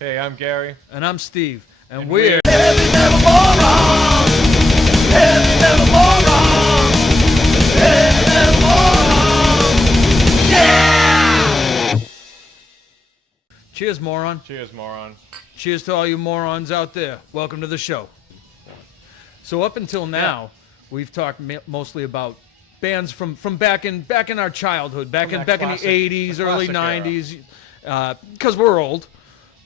Hey, I'm Gary. And I'm Steve. And we're Heavy metal morons! Heavy metal morons! Heavy metal morons! Yeah! Cheers, moron. Cheers, moron. Cheers to all you morons out there. Welcome to the show. So up until now, we've talked mostly about bands from back in our childhood, back in the 80s, early 90s, because we're old.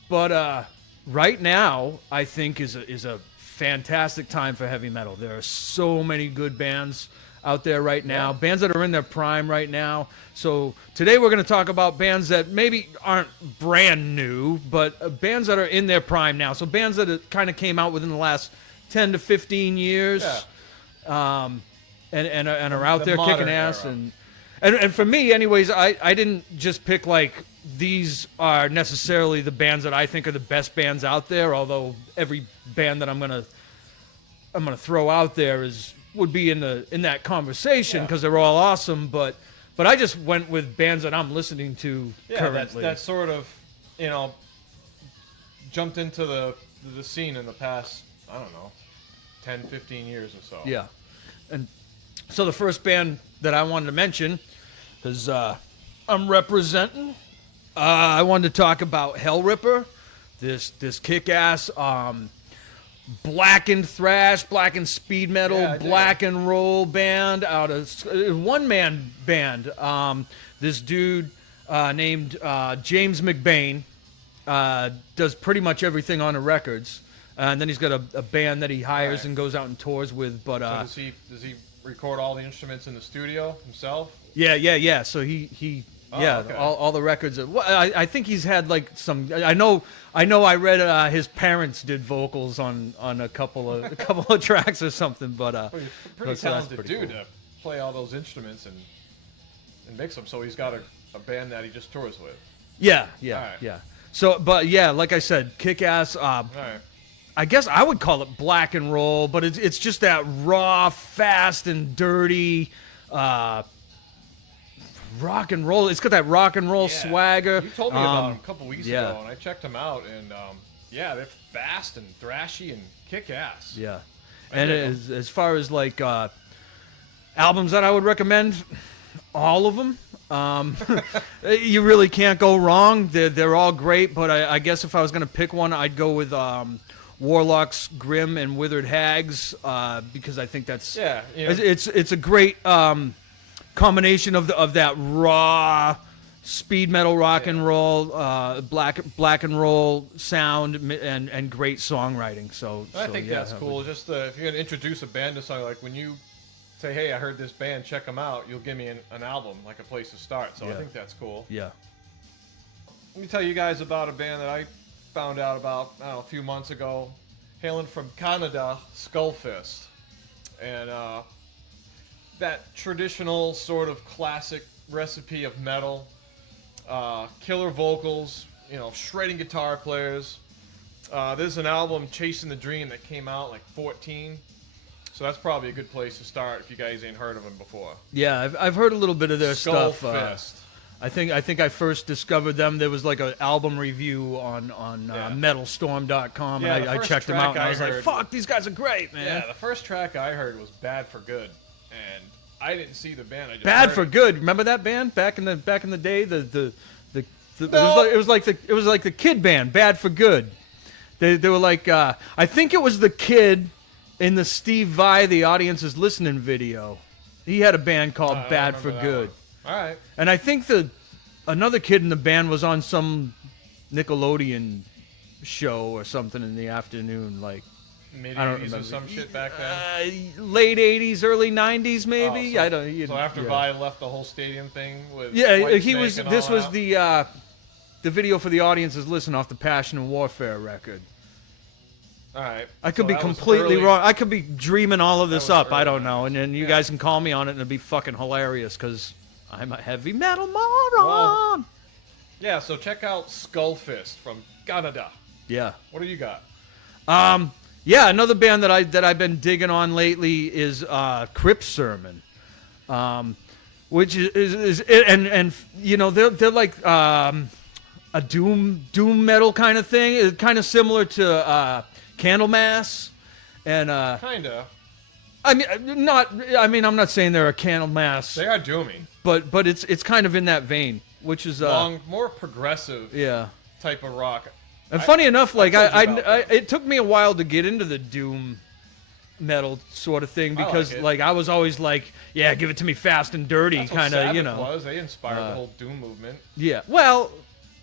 But right now, I think is a fantastic time for heavy metal. There are so many good bands out there right now, bands that are in their prime right now. So today we're going to talk about bands that maybe aren't brand new, but bands that are in their prime now. So bands that kind of came out within the last 10 to 15 years, and are out there kicking ass. And for me, anyways, I didn't just pick like these are necessarily the bands that I think are the best bands out there. Although every band that I'm gonna throw out there would be in that conversation because they're all awesome. But I just went with bands that I'm listening to currently. That sort of jumped into the scene in the past, I don't know, 10, 15 years or so. Yeah. And so the first band that I wanted to mention, because I'm representing, I wanted to talk about Hellripper, this kick-ass blackened thrash, blackened speed metal, black and roll band out of one-man band. This dude named James McBain does pretty much everything on the records. And then he's got a band that he hires and goes out and tours with. But so does he record all the instruments in the studio himself? Yeah. So he all the records. I think he's had like some. I know. I read his parents did vocals on a couple of tracks or something. But well, he's a pretty talented dude to play all those instruments and mix them. So he's got a band that he just tours with. Yeah. So, but yeah, like I said, kick-ass. All right. I guess I would call it black and roll, but it's just that raw, fast, and dirty rock and roll. It's got that rock and roll swagger. You told me about them a couple weeks ago, and I checked them out, and they're fast and thrashy and kick-ass. Yeah. And as far as like albums that I would recommend, all of them. You really can't go wrong. They're all great, but I guess if I was going to pick one, I'd go with Warlock's Grim and Withered Hags, because I think that's it's a great combination of that raw speed metal rock and roll, black and roll sound and great songwriting. So I think that's cool. Just if you're gonna introduce a band to something, like when you say, "Hey, I heard this band, check them out," you'll give me an album, like a place to start. So I think that's cool. Yeah. Let me tell you guys about a band that I found out about a few months ago, hailing from Canada, Skullfist, and that traditional sort of classic recipe of metal, killer vocals, shredding guitar players. There's an album, Chasing the Dream, that came out like 14. So that's probably a good place to start if you guys ain't heard of them before. Yeah, I've heard a little bit of their stuff. Skullfist. I think I first discovered them. There was like an album review on metalstorm.com, and I checked them out, and I was like, "Fuck, these guys are great, man." Yeah, the first track I heard was Bad for Good, and I didn't see the band. I just Bad heard for Good. Remember that band back in the day? It was like the Kid band, Bad for Good. They were like I think it was the Kid in the Steve Vai, The Audience Is Listening video. He had a band called Bad for Good. All right. And I think another kid in the band was on some Nickelodeon show or something in the afternoon, like Mid-80s or some shit back then? Late 80s, early 90s, maybe. So after Vi left the whole stadium thing with he was. This was the video for The Audience Is Listening off the Passion and Warfare record. All right. I could be completely wrong. I could be dreaming all of this up. I don't know. And then you guys can call me on it, and it'll be fucking hilarious because I'm a heavy metal moron. Yeah, so check out Skullfist from Canada. Yeah. What do you got? Yeah, another band that I've been digging on lately is Crypt Sermon, which is and they're like a doom metal kind of thing. It's kind of similar to Candlemass, and Kinda. I mean, I'm not saying they're a Candlemass, They are doomy. but it's kind of in that vein, which is More progressive yeah. type of rock. And funny enough, like told you about that. it took me a while to get into the doom metal sort of thing because like it. I was always like, yeah, give it to me fast and dirty, That's what kind of, Sabbath you know. was. They inspired the whole doom movement. Yeah. Well,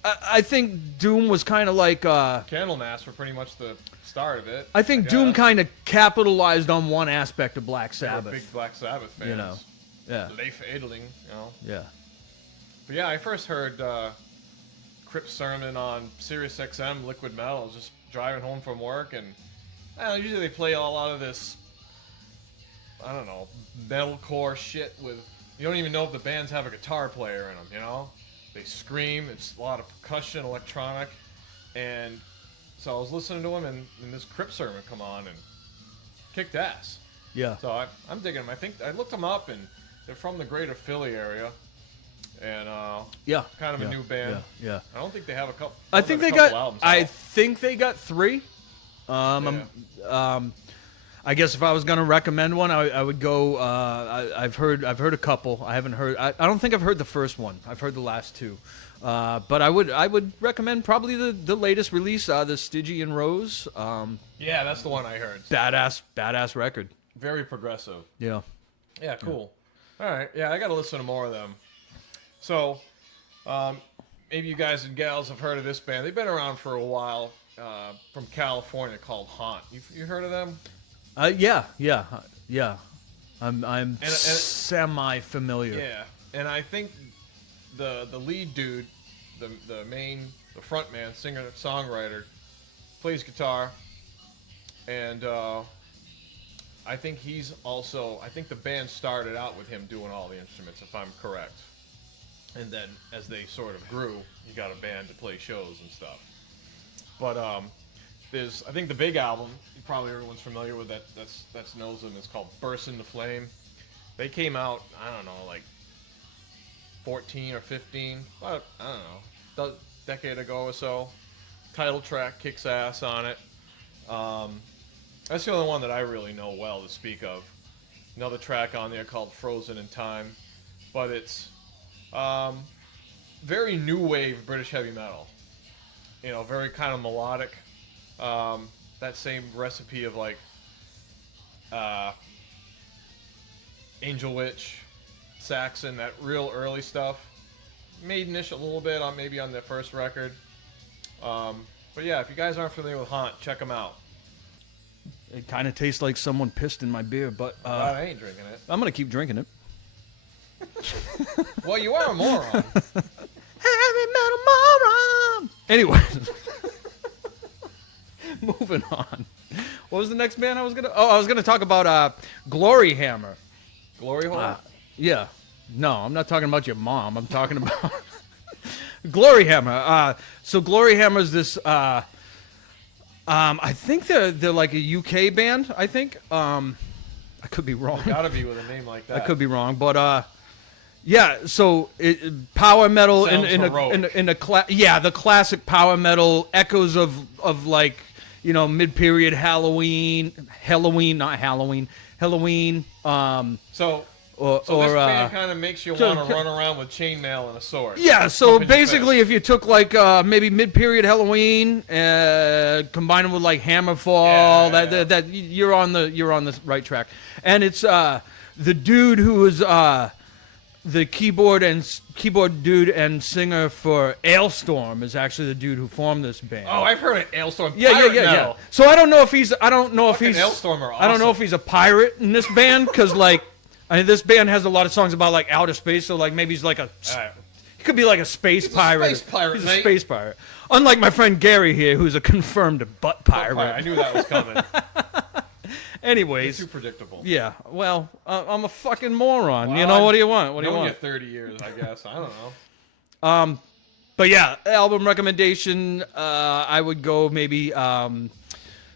I think doom was kind of like Candlemass were pretty much the start of it. I think doom kind of capitalized on one aspect of Black They were Sabbath. big Black Sabbath fans. You know. Yeah. Leif Edling, you know. Yeah. But yeah, I first heard Crypt Sermon on Sirius XM Liquid Metal. I was just driving home from work, and I don't know, usually they play a lot of this, I don't know, metalcore shit with, you don't even know if the bands have a guitar player in them, you know? They scream, it's a lot of percussion, electronic, and so I was listening to them, and this Crypt Sermon come on and kicked ass. Yeah. So I'm digging them. I think I looked them up, and they're from the greater Philly area. And Yeah. kind of a new band. Yeah. I don't think they have a couple. I think they couple got. albums I out. think they got 3. I guess if I was gonna recommend one, I would go. I've heard a couple. I haven't heard. I don't think I've heard the first one. I've heard the last 2. But I would recommend probably the latest release, the Stygian Rose. Yeah, that's the one I heard. Badass record. Very progressive. Yeah. Yeah, cool. All right. Yeah, I got to listen to more of them. So, maybe you guys and gals have heard of this band. They've been around for a while. From California, called Haunt. You heard of them? Yeah. I'm semi familiar. Yeah, and I think the lead dude, the front man, singer, songwriter, plays guitar, and I think he's also. I think the band started out with him doing all the instruments, if I'm correct, and then as they sort of grew, he got a band to play shows and stuff. But there's, I think the big album, probably everyone's familiar with that's knows them. It's called Burst into Flame. They came out, I don't know, like 14 or 15, about, I don't know, a decade ago or so. Title track kicks ass on it. That's the only one that I really know well to speak of. Another track on there called Frozen in Time, but it's very new wave British heavy metal. You know, very kind of melodic. That same recipe of like Angel Witch, Saxon, that real early stuff. Maidenish a little bit on maybe on their first record. But yeah, if you guys aren't familiar with Haunt, check them out. It kind of tastes like someone pissed in my beer, but I ain't drinking it. I'm gonna keep drinking it. Well, you are a moron. Heavy metal moron. Anyway, moving on. What was the next band I was gonna? Oh, I was gonna talk about Glory Hammer. Glory hole? Yeah. No, I'm not talking about your mom. I'm talking about Glory Hammer. So Glory Hammer is this. I think they're like a UK band. I think. I could be wrong. Gotta be with a name like that. I could be wrong, but yeah. So power metal Sounds in heroic. the classic power metal echoes of like, you know, mid-period Halloween. So Or this band kind of makes you want to run around with chainmail and a sword. Yeah, so Up in your basically, fist. if you took like maybe mid-period Halloween, combine it with like Hammerfall, Yeah. that you're on the right track. And it's the dude who was the keyboard dude and singer for Ailstorm is actually the dude who formed this band. Oh, I've heard it. Ailstorm. Yeah. Pirate metal. So I don't know if he's Fucking Ailstorm are I don't know awesome. if he's a pirate in this band because like. I mean, this band has a lot of songs about like outer space, so like maybe he's like he could be like a space pirate. Space pirate, He's mate. a space pirate. Unlike my friend Gary here, who's a confirmed butt pirate. I knew that was coming. Anyways, Too predictable. yeah. Well, I'm a fucking moron. Well, you know, I've what do you want? What do you Known want? you 30 years, I guess. I don't know. But yeah, album recommendation. I would go maybe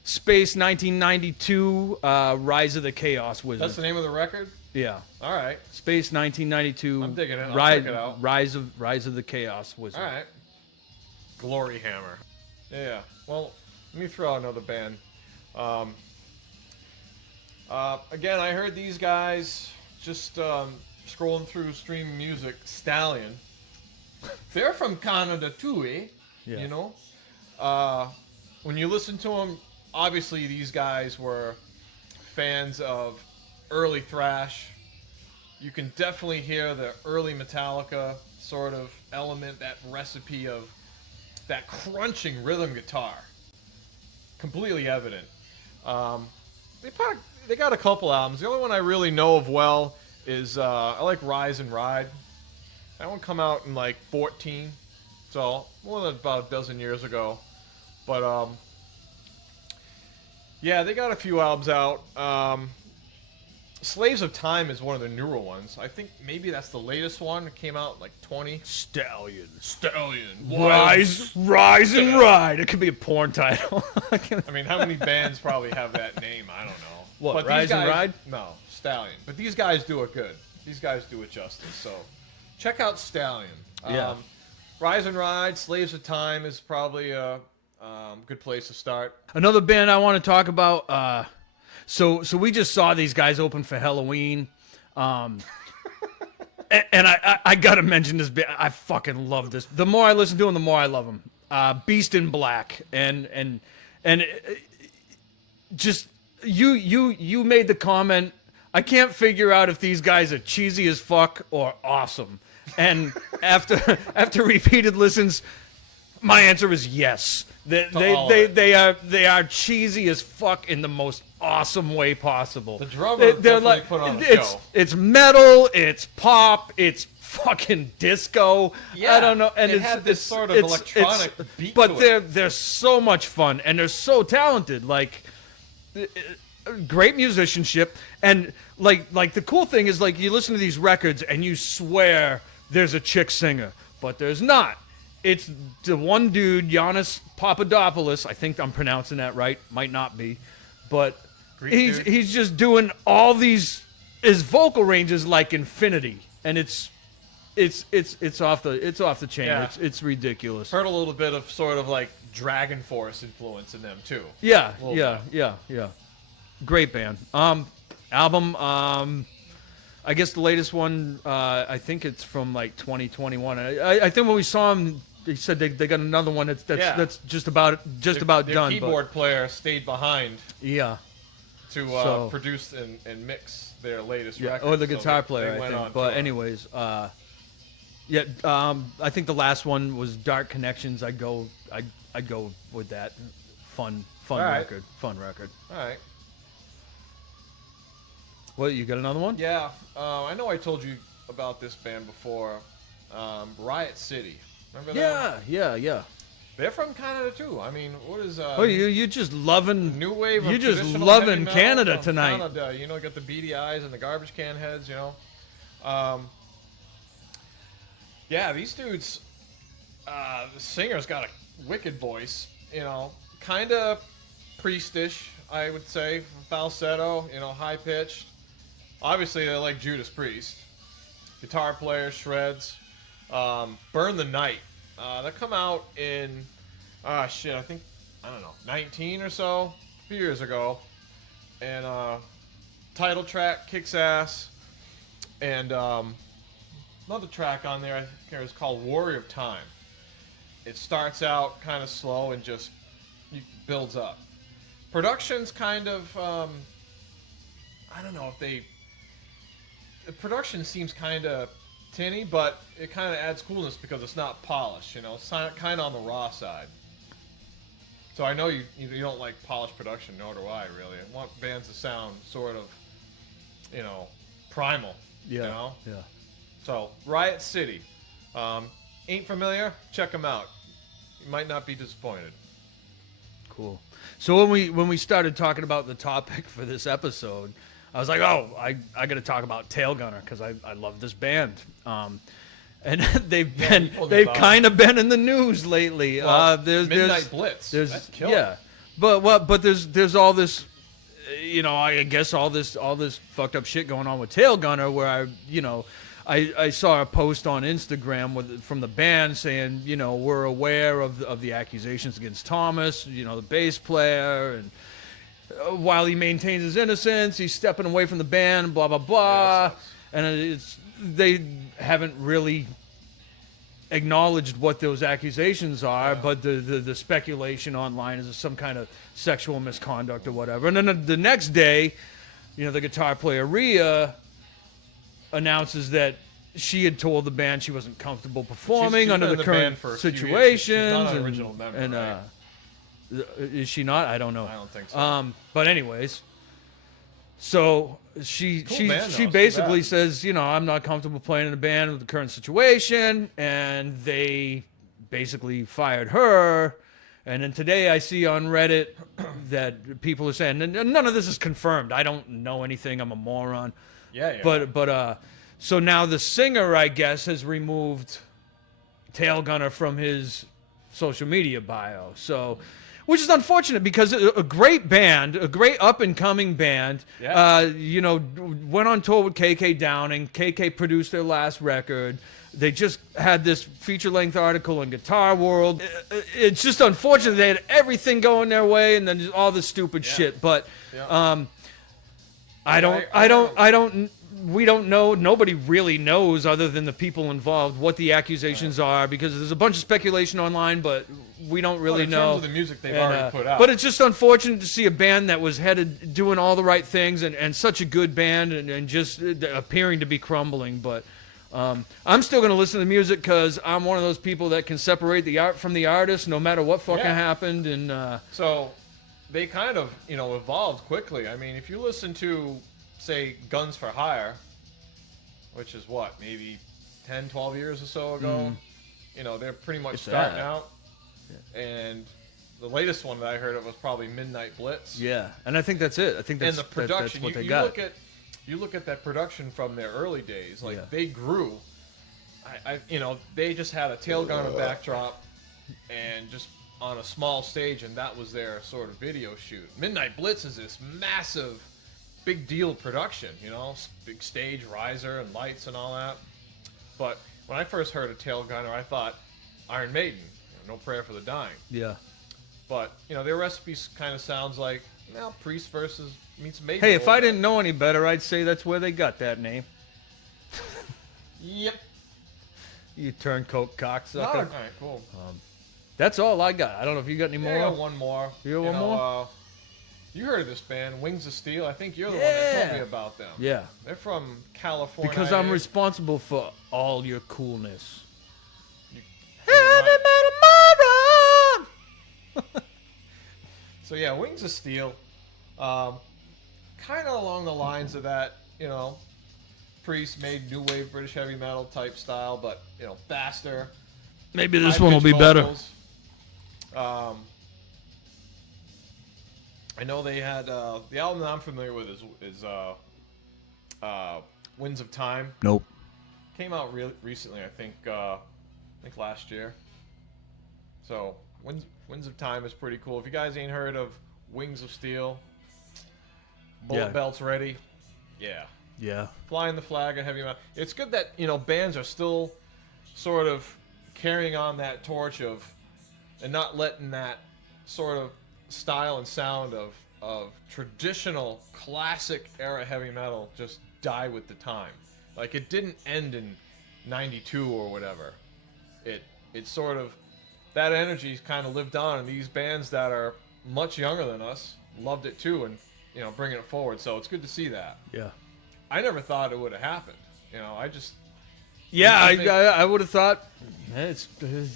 Space 1992, Rise of the Chaos Wizard. That's the name of the record? Yeah. All right. Space 1992. I'm digging it. I'll check it out. Rise of the Chaos Wizard. All right. Glory Hammer. Yeah. Well, let me throw out another band. Again, I heard these guys just scrolling through streaming music. Stallion. They're from Canada too, eh? Yeah. You know? When you listen to them, obviously these guys were fans of early thrash. You can definitely hear the early Metallica sort of element, that recipe of that crunching rhythm guitar. Completely evident. They got a couple albums. The only one I really know of well is I like Rise and Ride. That one come out in like 14, so more than about a dozen years ago. But yeah, they got a few albums out. Slaves of Time is one of the newer ones. I think maybe that's the latest one. It came out like 20. Stallion. Wild Rise and Ride. It could be a porn title. I mean, how many bands probably have that name? I don't know. What, But Rise these and guys- Ride? No, Stallion. But these guys do it good. These guys do it justice. So check out Stallion. Yeah. Rise and Ride, Slaves of Time is probably a good place to start. Another band I want to talk about. So we just saw these guys open for Halloween. And I gotta mention this band. I fucking love this. The more I listen to them, the more I love them. Beast in Black, and just you made the comment. I can't figure out if these guys are cheesy as fuck or awesome. And after repeated listens, my answer is yes. They are cheesy as fuck in the most awesome way possible. The drummer definitely put on a show. It's metal, it's pop, it's fucking disco. Yeah, I don't know, and it it's had this sort of electronic beat But to it. they're so much fun and they're so talented. Like great musicianship, and like the cool thing is, like, you listen to these records and you swear there's a chick singer, but there's not. It's the one dude, Giannis Papadopoulos. I think I'm pronouncing that right. Might not be, but Greek dude. he's just doing all these. His vocal range is like infinity, and it's off the chain. Yeah. It's ridiculous. Heard a little bit of sort of like Dragon Force influence in them too. Yeah. Little Great band. Album. I guess the latest one. I think it's from like 2021. I think when we saw them, they said they got another one that's just about Their done. But keyboard player stayed behind yeah. to So- produce and mix their latest Yeah, record. or the So guitar they player, I went think. on But tour. anyways, I think the last one was Dark Connections. I'd go with that. Fun right. record. Fun record. All right. What, you got another one? Yeah, I know I told you about this band before. Riot City. Remember that? Yeah. They're from Canada too. I mean, what is Oh, you just loving new wave? You're of just traditional loving heavy metal Canada from tonight. Canada, you know, got the beady eyes and the garbage can heads. You know, yeah, these dudes. The singer's got a wicked voice. You know, kind of priestish, I would say, falsetto. You know, high pitched. Obviously, they're like Judas Priest. Guitar player, shreds. Burn the Night. That come out in, I think, 19 or so, a few years ago. And title track kicks ass. And another track on there, I think it's called Warrior of Time. It starts out kind of slow and just builds up. Production's kind of, I don't know if they... The production seems kind of tinny, but it kind of adds coolness because it's not polished, you know. It's kind of on the raw side. So I know you don't like polished production, nor do I, really. I want bands to sound sort of, you know, primal, you know? Yeah. So, Riot City. Ain't familiar? Check them out. You might not be disappointed. Cool. So when we started talking about the topic for this episode, I was like, oh, I got to talk about Tail Gunner because I love this band. And they've kind of been in the news lately. Well, there's Midnight Blitz. That's killer. Yeah, but there's all this, you know, I guess all this fucked up shit going on with Tail Gunner where I saw a post on Instagram from the band saying, you know, we're aware of the accusations against Thomas, you know, the bass player, and while he maintains his innocence, he's stepping away from the band, blah blah blah, and they haven't really acknowledged what those accusations are, but the speculation online is some kind of sexual misconduct or whatever. And then the next day, you know, the guitar player Rhea announces that she had told the band she wasn't comfortable performing under the current situations. She's not an original member, right? Is she not? I don't know. I don't think so. But anyways, so she basically says, you know, I'm not comfortable playing in a band with the current situation, and they basically fired her. And then today I see on Reddit that people are saying, and none of this is confirmed. I don't know anything. I'm a moron. Yeah. But so now the singer, I guess, has removed Tail Gunner from his social media bio. So, which is unfortunate because a great band, a great up-and-coming band, you know, went on tour with KK Downing. KK produced their last record. They just had this feature-length article in Guitar World. It's just unfortunate they had everything going their way and then just all this stupid shit. But we don't know. Nobody really knows other than the people involved what the accusations are, because there's a bunch of speculation online, but we don't really know. In terms of the music they've already put out. But it's just unfortunate to see a band that was headed, doing all the right things, and such a good band, and just appearing to be crumbling. But I'm still going to listen to the music because I'm one of those people that can separate the art from the artist no matter what fucking happened. And so they kind of, you know, evolved quickly. I mean, if you listen to, say, Guns for Hire, which is what, maybe 10, 12 years or so ago, you know, they're pretty much starting out. And the latest one that I heard of was probably Midnight Blitz. Yeah, and I think that's it. I think that's, and the production, that's what they got. You look at that production from their early days, like they grew. You know, they just had a Tail Gunner backdrop and just on a small stage, and that was their sort of video shoot. Midnight Blitz is this massive, big deal production, you know, big stage, riser, and lights and all that. But when I first heard of Tail Gunner, I thought Iron Maiden. No Prayer for the Dying. Yeah. But, you know, their recipe kind of sounds like, you know, Priest versus meets Maiden. Hey, if I didn't know any better, I'd say that's where they got that name. Yep. You turncoat cocksucker. All right, cool. That's all I got. I don't know if you got any more. I got one more. You got one more? You heard of this band, Wings of Steel. I think you're the one that told me about them. Yeah. They're from California. Because I'm responsible for all your coolness. So yeah, Wings of Steel, kind of along the lines of that, you know, Priest made new wave British heavy metal type style, but you know, faster. Maybe this one will be better. I know they had the album that I'm familiar with is Winds of Time. Nope. Came out recently, I think last year. So Winds of Time is pretty cool. If you guys ain't heard of Wings of Steel, Bullet Belts Ready, yeah, Flying the Flag of heavy metal. It's good that, you know, bands are still sort of carrying on that torch of, and not letting that sort of style and sound of traditional classic era heavy metal just die with the time. Like, it didn't end in 92 or whatever. It sort of, that energy's kind of lived on, and these bands that are much younger than us loved it too, and, you know, bringing it forward. So it's good to see that. Yeah. I never thought it would have happened. You know, I just... Yeah, I would have thought, it's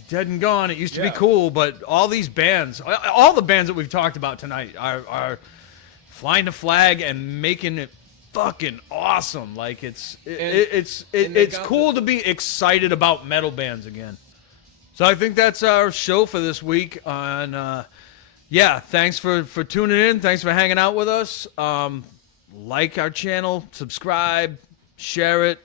dead and gone. It used to be cool, but all these bands, all the bands that we've talked about tonight are flying the flag and making it fucking awesome. Like, it's cool to be excited about metal bands again. So I think that's our show for this week. Thanks for tuning in. Thanks for hanging out with us. Like our channel, subscribe, share it.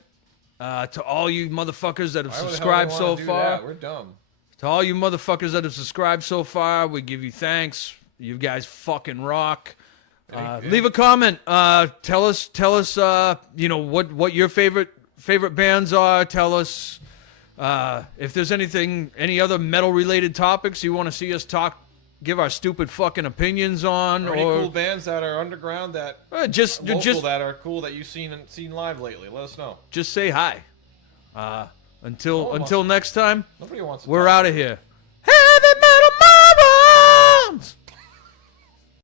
To all you motherfuckers that have subscribed so far. We're dumb. To all you motherfuckers that have subscribed so far, we give you thanks. You guys fucking rock. Leave a comment. Tell us, you know, what your favorite favorite bands are. Tell us if there's any other metal-related topics you want to see us give our stupid fucking opinions on, or any cool bands that are underground that just that are cool that you've seen live lately. Let us know. Just say hi. Until next time, Nobody wants to we're talk. out of here.